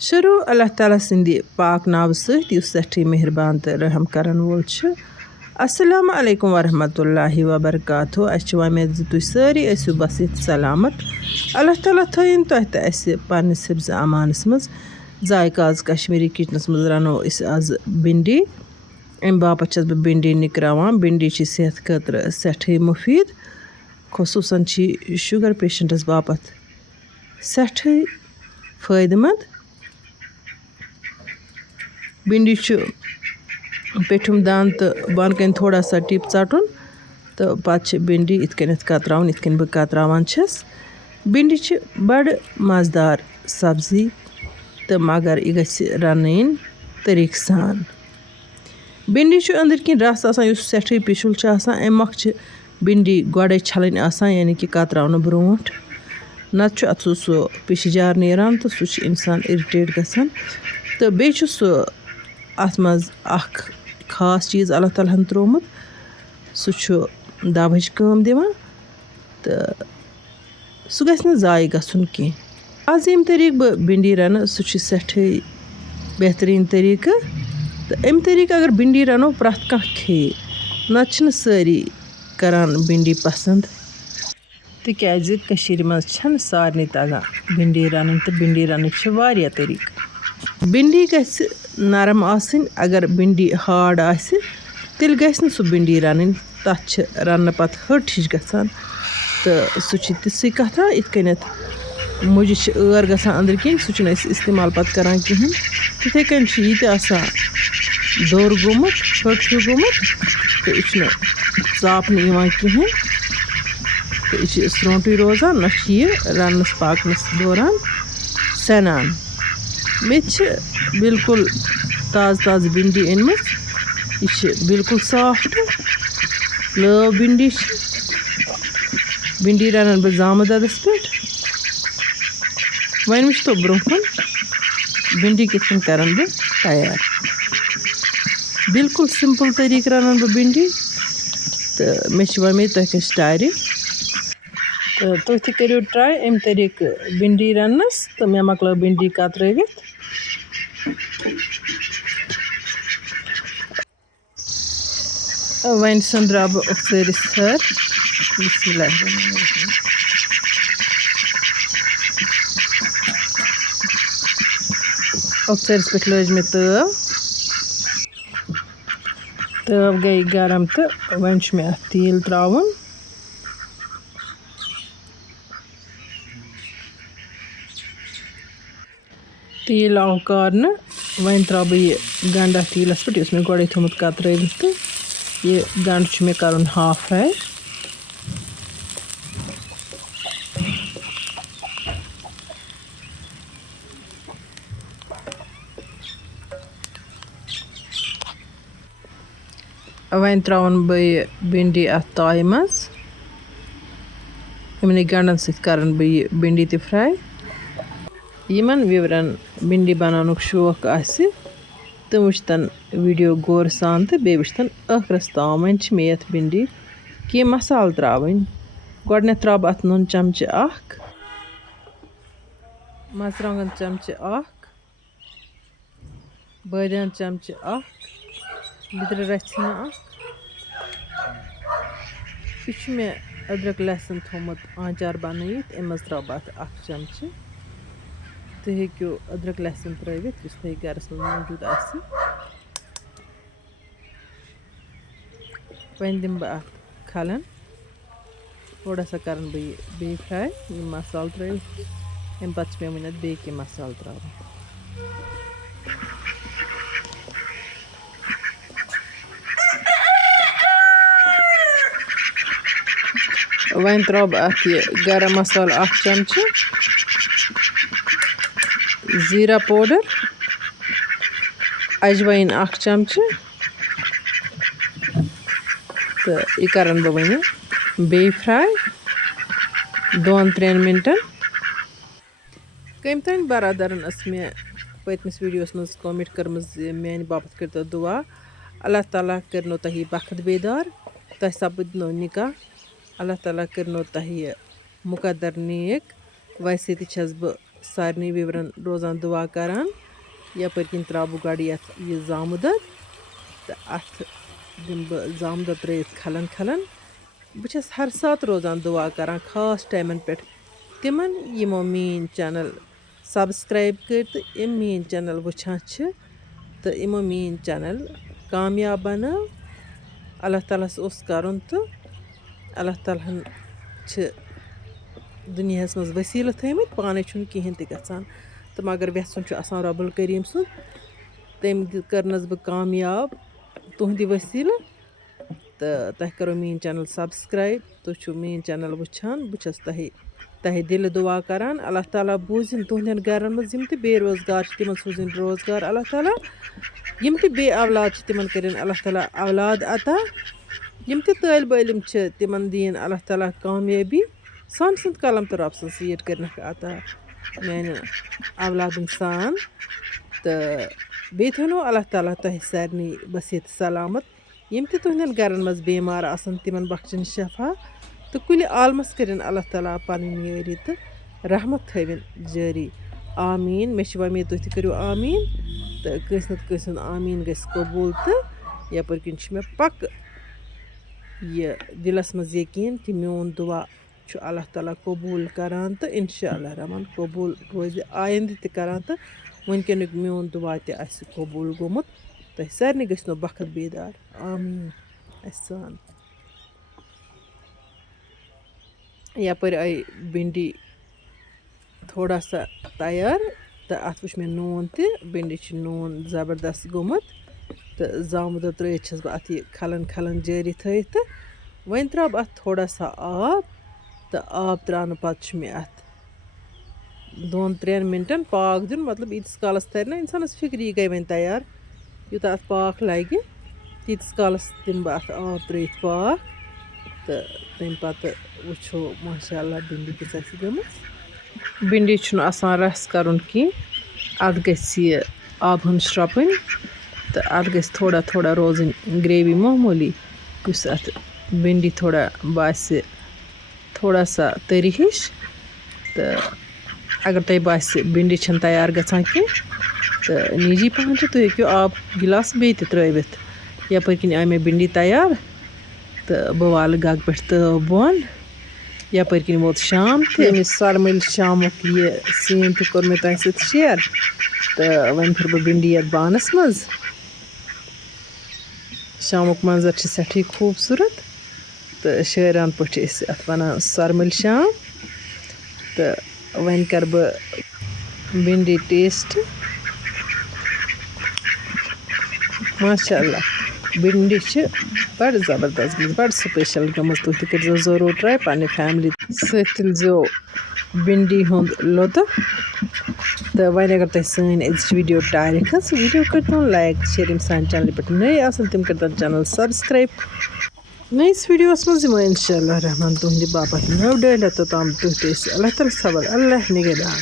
शुरू अल्लाह ताला सिंधी पाक नाव सहित युस सठी मेहरबान तो रहम करन वोल छ। अस्सलामु अलैकुम वरहमतुल्लाहि वबरकातुहू। अच्छी उम्मीद तुम सारी ऐसु बस सलामत। अल्लाह ताला थयन तुह तो अस पन्निस हिफ्ज़ अमानस मज। जायक आज कश्मीरी किचनस मज रनो आज भिंडी। अम बापत छस बह भिंडी निकरावान। भिंडी सेहत खतर सठी मुफीद, खुसूसन शुगर पेशेंटस बापत सठी फ़ायदेमंद। भिंडी पेठुम दान तो बन कन थोड़ा सा टिप षटन तो पे भिंडी इत कतरावन इत बह कतरावान छस। भिंडी बड़ मज़ेदार सब्जी तो मगर यह गन तरीक सान। भिंडी अंदर किन रस सठी पिशुल अम मख भिंडी गोड़े छलन यानी कि कतरावन ब्रोट नत अत सह पिशजार नेरान तो सह इंसान इरिटेट गसान। तो बे अत मज खास चीज़ अल्लाह ताला हन त्रोमुत सह दवच काम दिवान तो सह गि ज़ाय गन कह। आज यम तरीक बह भिंडी रन सह सठी बेहतरीन तरीक। तो अम तरीक अगर भिंडी रनो प्रथ कह खे नत सारी करान भिंडी पसंद तिक मज सारे तगान भिंडी रन तो भिंडी रन वारिया तरीक। भिंडी गि नरम आसिन अगर भिंडी हार्ड आसि तेल गि सह भिंडी रन तथ रन पत हट हिश गसान तो सह तिस्सै कथा इत कनत मुझ एर गसान अंदर किन सह इस्तेमाल पत करान कहें। तिथे कन यह दोर गोमुत हट हूँ गोमुत तो यह चापन कहें तो यह स्रोंटुई रोजान न रनस पाकनस दौरान सनान। मे बिल्कुल ताज़ ताज़ भिंडी अनम यह बिल्कुल सॉफ्ट लव भिंडी। भिंडी रन बह जाम ददस पे वन वो तो ब्रोह भिंडी कितन करन बह तैयार। बिल्कुल सिंपल तरीक रन बह भिंडी तो मे उम्मीद तुह गि टारि तो तुह तह करो ट्राई अम तरीक भिंडी रनस। तो मे मकलो भिंडी कतरवित वन संद्रा बह अफसरिस हर बिस्मिल्लाहिर्रहमानिर्रहीम। अफसरिस पे लज मे तव गई गरम तो वन मे तेल त्रावन। तेल आव कारन वन त्रा बह यह गंड तेलस पे मे गोड़े थोमुत कतरवित तो यह गंड मे कर हाफ फ्राई। वन त्रावन बह भिंडी अत ताय मज इमन गंडन सत करन बह यह भिंडी ते फ्राई। यमन विवरन भिंडी बनानुक शौक आसि तम वुचतन वीडियो गौर सान तो बे वुचतन आखरस ताम। वन मे यथ भिंडी कि मसाल त्रावन गोडनेथ त्रा अत नून चमचे अख, मर्चरवांगन चमचे अख, बादियान चमचे अख, लिदर रचना अख। यह मे अदरक लहसुन थोमुत आंचार बनयित अम मज त्रा अत अख चमचे। तुम हेक्यो अदरक लहसुन त्रवित युस तुह गरस मज मौजूद आसि। वन दिम बह अत खलन थोड़ा सा करन बह बे फ्राई यह मसाल त्रवित अम पे मे वन बे मसाल त्रावन। वन त्रा बह अत गरम मसाल अख चमचे, ज़ीरा पाउडर, अजवाइन अख चमचे तो यह करन बह वन बे फ्राई 2-3 मिनटन। कम तान बरदरन मे पतमिस वीडियोस मज कमेंट कर्म मेन बापत कर दुआ अल्लाह ताला करनो तह बखत बेदार तह सपदनो निकाह अल्लाह ताला करनो तह मुकद्दर नेक। वैसे तस बह سارنٕے وِورَن روزان دُعا کَران یَپٲرۍ کِنۍ ترٛاوٕ بہٕ گۄڈٕ یَتھ یہِ زامُت دۄد تہٕ اَتھ دِمہٕ بہٕ زامُت دۄد ترٛٲیِتھ کھَلَن کھَلَن بہٕ چھَس ہر ساتہٕ روزان دُعا کَران خاص ٹایمَن پٮ۪ٹھ تِمَن یِمو میٛٲنۍ چَنَل سَبسکرایب کٔرۍ تہٕ یِم میٛٲنۍ چَنَل وٕچھان چھِ تہٕ یِمو میٛٲنۍ چَنَل کامیاب بَنٲو اللہ تعالیٰ ہَس اوس کَرُن تہٕ اللہ تعالیٰ ہَن چھِ دُنیاہَس منٛز ؤسیٖلہٕ تھٲیمٕتۍ پانَے چھُنہٕ کِہیٖنۍ تہِ گژھان تہٕ مگر وٮ۪ژھُن چھُ آسان رۄب الکریٖم سُنٛد تٔمۍ کٔرنَس بہٕ کامیاب تُہنٛدِ ؤسیٖلہٕ تہٕ تۄہہِ کٔرو میٛٲنۍ چَنَل سَبسکرایب تُہۍ چھُو میٛٲنۍ چَنَل وٕچھان بہٕ چھَس تۄہہِ دِلہِ دُعا کَران اللہ تعالیٰ بوٗزِنۍ تُہنٛدٮ۪ن گَرَن منٛز یِم تہِ بے روزگار چھِ تِمَن سوٗزِنۍ روزگار اللہ تعالیٰ یِم تہِ بے اولاد چھِ تِمَن کٔرِنۍ اللہ تعالیٰ اولاد عطا یِم تہِ طٲلبہٕ علم چھِ تِمَن دِیِن اللہ تعالیٰ کامیٲبی سۄن سُنٛد قلم تہٕ رۄب سٕنٛز سیٖٹ کٔرِنَکھ عطا میٛانہِ اولادَن سان تہٕ بیٚیہِ تھٲینو اللہ تعالیٰ تۄہہِ سارنٕے بصیت سلامت یِم تہِ تُہنٛدٮ۪ن گَرَن منٛز بٮ۪مار آسَن تِمَن بخشِنۍ شفا تہٕ کُلہِ عالمَس کٔرِنۍ اللہ تعالیٰ پَنٕنۍ یٲری تہٕ رحمت تھٲوِنۍ جٲری آمیٖن مےٚ چھِ وۄمید تُہۍ تہِ کٔرِو آمیٖن تہٕ کٲنٛسہِ نَتہٕ کٲنٛسہِ ہُنٛد آمیٖن گژھِ قبوٗل تہٕ یَپٲرۍ کِنۍ چھِ مےٚ پَکہٕ یہِ دِلَس منٛز یقیٖن کہِ میون دُعا چھُ اللہ تعالیٰ قبوٗل کَران تہٕ اِنشاء اللہ رحمان قبوٗل روزِ آیِندٕ تہِ کَران تہٕ وٕنۍکٮ۪نُک میون دُعا تہِ آسہِ قبوٗل گوٚمُت تۄہہِ سارنٕے گٔژھنو بخت بیدار آمیٖن اَسہِ سان یَپٲرۍ آیہِ بِنٛڈی تھوڑا سا تیار تہٕ اَتھ وٕچھ مےٚ نوٗن تہِ بِنٛڈی چھِ نوٗن زبردست گوٚمُت تہٕ زامُت دۄد ترٛٲیِتھ چھَس بہٕ اَتھ یہِ کھَلَن کھَلَن جٲری تھٲیِتھ تہٕ وۄنۍ ترٛاو بہٕ اَتھ تھوڑا سا آب تہٕ آب ترٛاونہٕ پَتہٕ چھُ مےٚ اَتھ 2-3 مِنٹَن پاکھ دیُن مطلب ییٖتِس کالَس تَرِ نہ اِنسانَس فِکری یہِ گٔے وۄنۍ تیار یوٗتاہ اَتھ پاکھ لَگہِ تیٖتِس کالَس دِمہٕ بہٕ اَتھ آب ترٛٲیِتھ پاکھ تہٕ تَمہِ پَتہٕ وٕچھو ماشاء اللہ بِنٛڈی کۭژاہ چھِ گٔمٕژ بِنٛڈی چھُنہٕ آسان رَس کَرُن کینٛہہ اَتھ گژھِ یہِ آبہٕ ہٕن شرٛۄپٕنۍ تہٕ اَتھ گژھِ تھوڑا تھوڑا روزٕنۍ گرٛیوی معموٗلی یُس اَتھ بِنٛڈی تھوڑا باسہِ تھوڑا سا تٔرِ ہِش تہٕ اگر تۄہہِ باسہِ بِنٛڈی چھَنہٕ تیار گژھان کینٛہہ تہٕ نیٖجی پَہَن چھِ تُہۍ ہیٚکِو آب گِلاس بیٚیہِ تہِ ترٛٲوِتھ یَپٲرۍ کِنۍ آے مےٚ بِنٛڈی تیار تہٕ بہٕ والہٕ گَگہٕ پٮ۪ٹھ تٲو بۄن یَپٲرۍ کِنۍ ووت شام تہِ أمِس سۄرمٔلۍ شامُک یہِ سیٖن تہِ کوٚر مےٚ تۄہہِ سۭتۍ شِیر تہٕ وۄنۍ پھِر بہٕ بِنٛڈی یَتھ بانَس منٛز شامُک منظر چھِ سٮ۪ٹھٕے خوٗبصوٗرت تہٕ شٲعران پٲٹھۍ چھِ أسۍ اَتھ وَنان سۄرمٔلۍ شام تہٕ وۄنۍ کَرٕ بہٕ بِنٛڈی ٹیسٹ ماشاء اللہ بِنٛڈی چھِ بَڑٕ زبردست گٔمٕژ بَڑٕ سٕپیشَل گٔمٕژ تُہۍ تہِ کٔرۍزیو ضروٗر ٹرٛاے پنٛنہِ فیملی سۭتۍ تُلۍزیو بِنٛڈی ہُنٛد لُطف تہٕ وۄنۍ اگر تۄہہِ سٲنۍ أزِچ ویٖڈیو ٹارِک کھٔژ ویٖڈیو کٔرۍتون لایک شیر یِم سانہِ چَنلہِ پٮ۪ٹھ نٔے آسَن تِم کٔرۍتَن چَنَل سَبسکرایب نٔیِس ویٖڈیوَس منٛز یِمو اِنشاء اللہ رحمان تُہنٛدِ باپَتھ نٔو ڈٲلۍ توٚتام تُہۍ تہِ ٲسِو اللہ تعالیٰ صبر اللہ نِگہبان